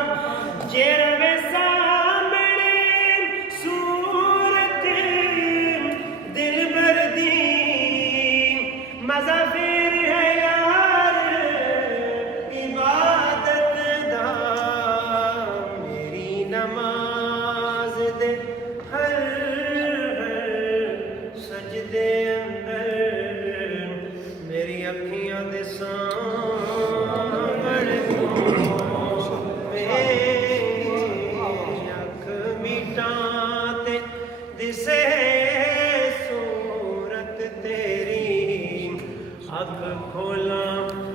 जेरवे सामने सूरत दिल भर दी मजा फिर है यार इबादत दा मेरी नमाज दे हर सजदे अंदर मेरी अखियां दे सामने दिसे सूरत तेरी अख खोला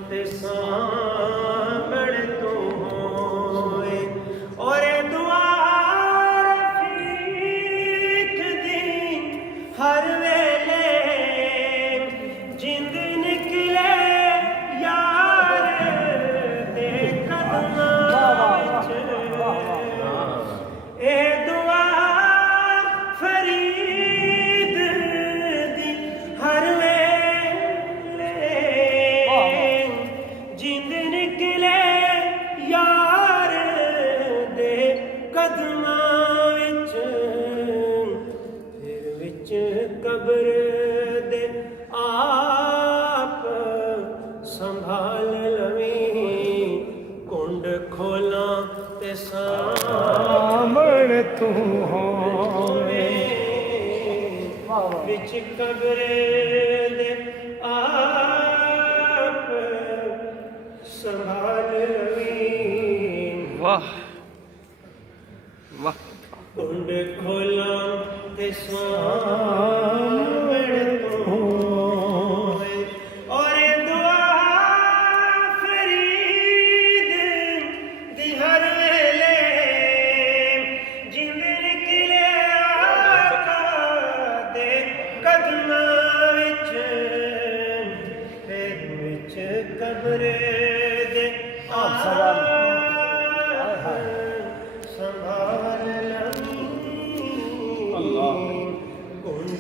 ते सामने तू होए और दुआ रफीक दी हर वेले जिंद निकले यार दे कदमां विच ए दुआ फरीद दी हर वेले जिंद निकले यार दे कदमां विच फिर विच कब्र दे आप संभाल लवीं कुंड खोलां ते सामने तू होवे विच कब्र दे आप संभाल लवीं वाह वाह कुंड खोलां ते सामने तू होवे और दुआ फरीद दी हर वेले जिंद निकले आका दे कदमां विच फिर विच कब्र दे आप संभाल लवीं कुंड